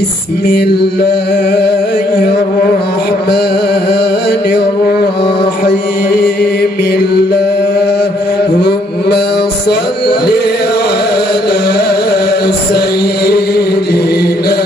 بسم الله الرحمن الرحيم اللهم صل على سيدنا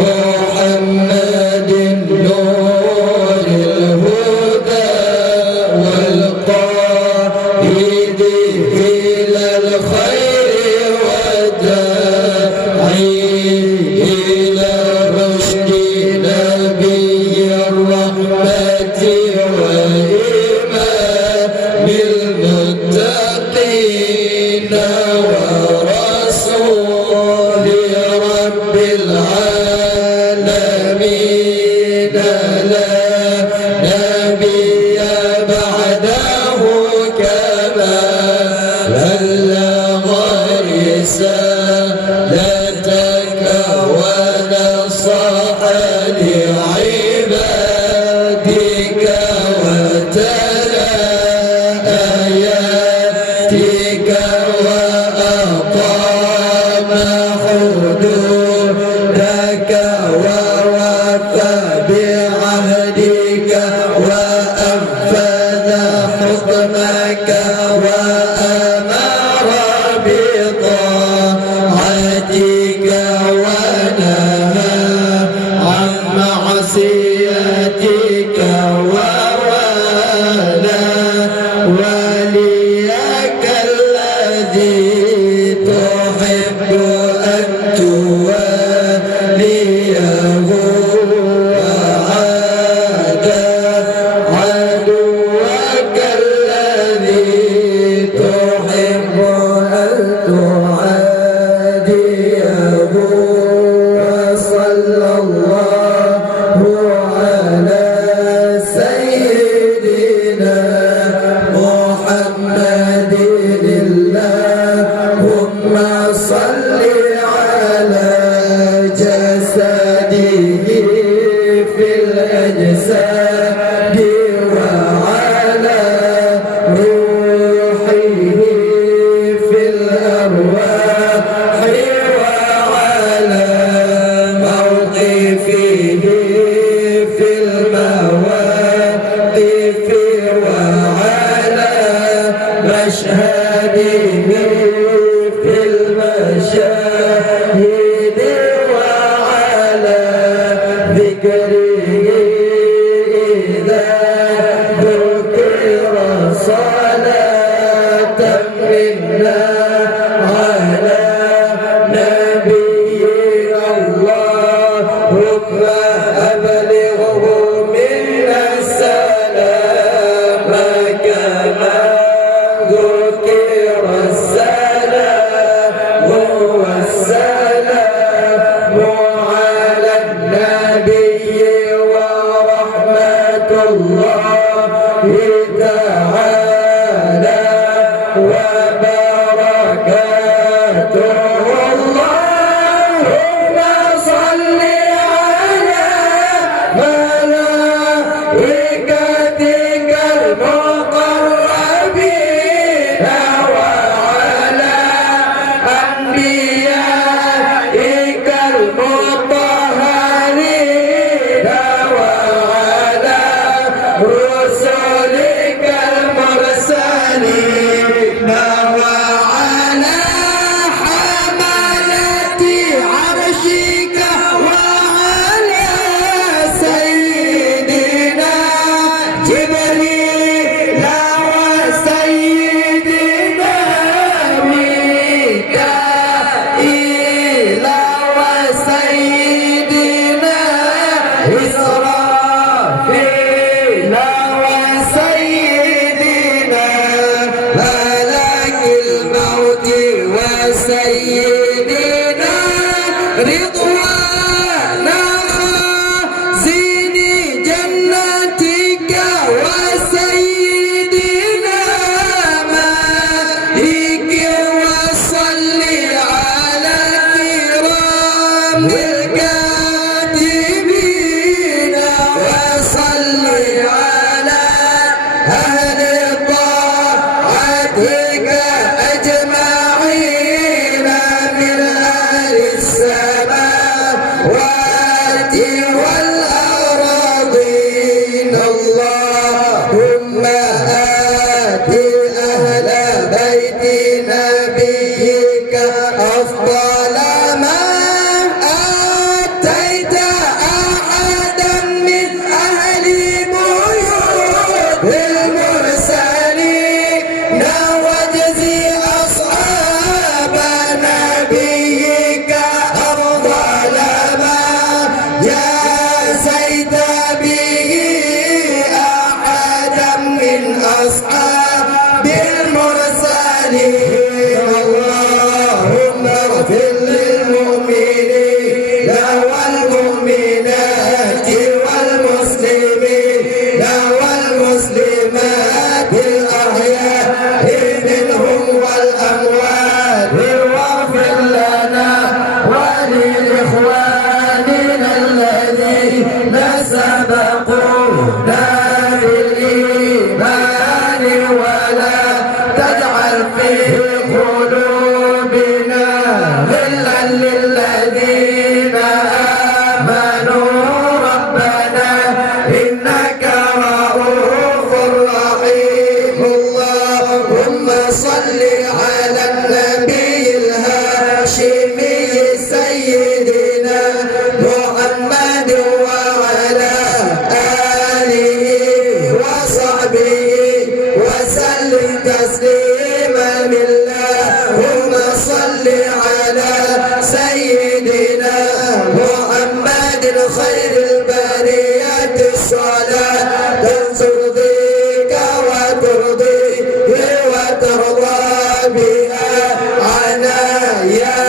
محمد نور الهدى والقائد إلى الخير والداعي إلى الرشد نبي الرحمة وإمام المتقين ورسول رب العالمين لا نبي بعده كما بلغ رسالتك ونصح لعبادك وتلا آياتك وأقام حدودك ووفى بعهدك وأنفذ حكمك وأمر بطاعتك ونهى عن معصيتك ووالى وليك الذي تحب أن توليه وعادى عدوك الذي تحب أن تعاديه وصلى الله على سيدنا محمد اللهم صل على جسده في الأجساد وعلى روحه في الأرواح وعلى موقفه في المواقف وعلى مشهده في المشاهد وعلى ذكره إذا ذكر صلاة منا على نبينا اللهم أبلغه منا السلام كما ذكر السلام والسلام على النبي ورحمة الله تعالى وبركاته اللهم صل على ملائكتك المقربين وعلى أنبيائك المطهرين وعلى رسلك المرسلين وعلى حملة عرشك وعلى سيدنا جبريل وسيدنا ميكائيل وسيدنا إسرافيل وسيدنا ملك الموت وسيدنا رضوان خازن جنتك وسيدنا مالك وصل على كرام الكاتبين وصل على أهل طاعتك أجمعين من أهل السماء بيت نبيك أفضل ما آتيت أحدا من أهل بيوت المرسلين واجزي أصحاب نبيك أفضل ما جازيت به أحدا من أصحاب المرسلين اللهم اغفر للمؤمنين والمؤمنات والمسلمين والمسلمات الأحياء منهم والأموات واغفر لنا ولإخواننا الذين سبقونا بالإيمان ولا تجعل في قلوبنا غلا للذين آمنوا ربنا إنك رؤوف رحيم اللهم صل على النبي الهاشمي سيدنا محمد وعلى آله وصحبه وسلم تسليما اللهم صل على سيدنا محمد خير البرية الصلاة ترضيك وترضيه وترضى بها عنا يا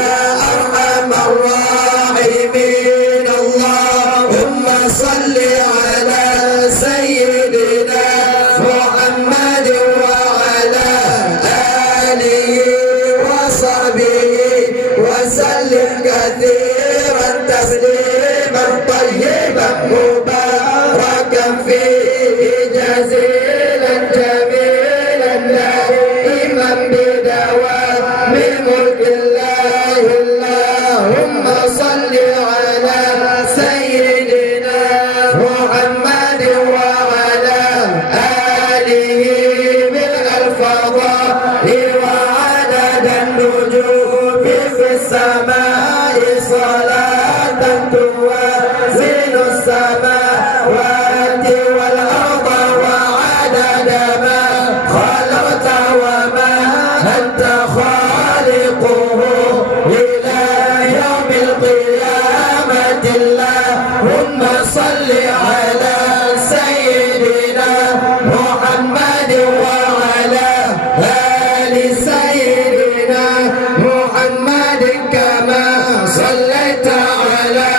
أرحم الراحمين اللهم صل على سيدنا محمد وعلى آله وصحبه وسلم كثيرا تسليما طيبا مباركا فيه جزيلا جميلا دائما بدوام ملك الله اللهم صل على سيدنا محمد وعلى آله ملء الفضاء وعدد النجوم في السماء صلاة توازن السماوات والأرض وعدد ما خلقت وما أنت خالقه إلى يوم القيامة اللهم صل على سيدنا محمد وعلى آل سيدنا محمد كما صليت على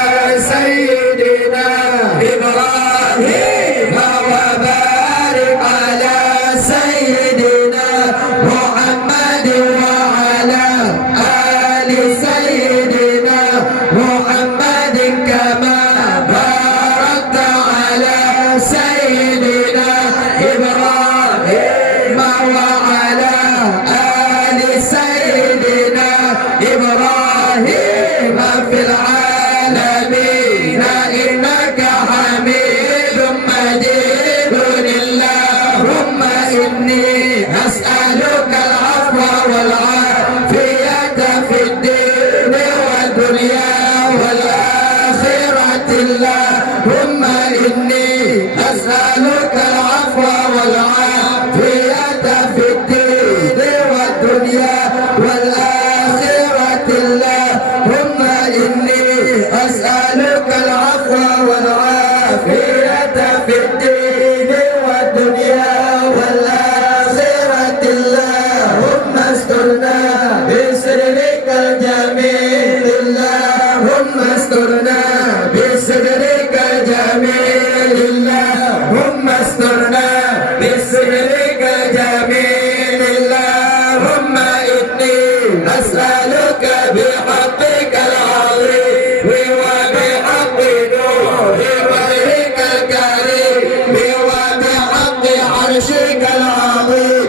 سيدنا إبراهيم وبارك على سيدنا محمد وعلى آل سيدنا محمد كما باركت على سيدنا إبراهيم وعلى آل سيدنا إبراهيم في العالمين إنك حميد مجيد اللهم إني أسألك العفو والعافية في الدين والدنيا والآخرة اللهم إني أسألك العفو والعافية في الدين والدنيا والآخرة اللهم إني أسألك العفو والعافية في الدين والدنيا والآخرة اللهم استرنا بسرك الجميل اللهم استرنا بسرك الجميل اللهم استرنا بسرك الجميل اللهم إني أسألك بحقك العظيم وبحق نور وجهك الكريم وبحق عرشك العظيم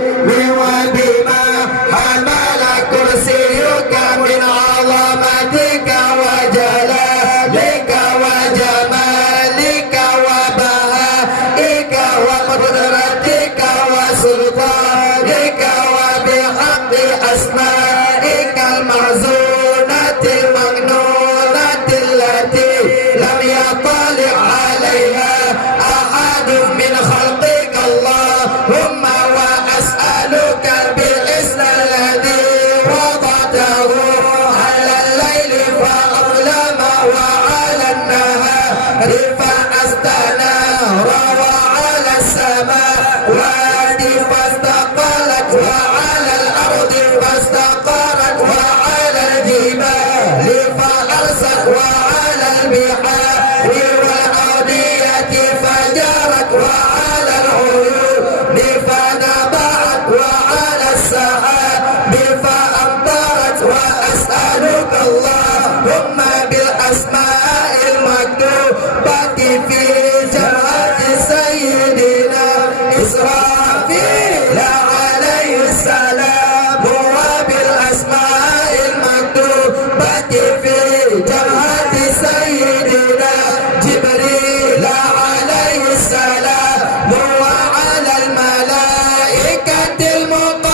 وبما حمل كرسيك من عظمتك وجلالك وجمالك وبهائك وقدرتك وسلطانك وبحق بأسمائك المعزونة المكنونة التي لم يطلع عليها أحد من خلقك اللهم وأسألك بالاسم الذي وضعته على الليل فأظلم وعلى النهار فأستنار وعلى السماوات فاستقلت وعلى الأرض فاستقرت وعلى الجبال فأرست وعلى البحار والأودية فجرت وعلى العيون فنبعت وعلى السحاب فأمطرت وأسألك اللهم بالأسماء المكتوبة في جبهة سيدنا إسرافيل عليه السلام وبالأسماء المكتوبة في جبهة سيدنا جبريل عليه السلام وعلى الملائكة المقربين